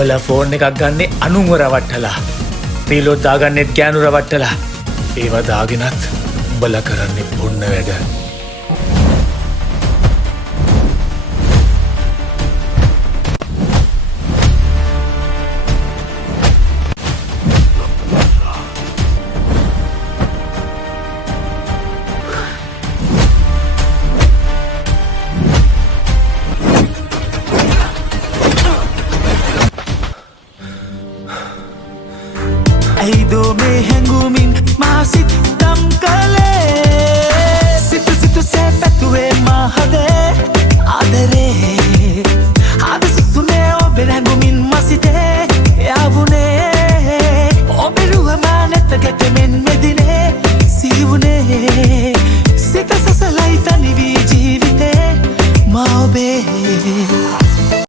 උඹලා ෆෝන් එකක් ගන්නේ අනුන්ව රවට්ටලා. රීලෝඩ් දාගන්නෙත් ගෑනු රවට්ටලා. ඒවා දාගෙනත් උඹලා කරන්නේ බොන්න වැඩ. ඇයිදෝ මේ හැඟුමින් මාසිත් තම් කළේ සිතු සිතු සැපැතුවේ මහදේ ආදරේ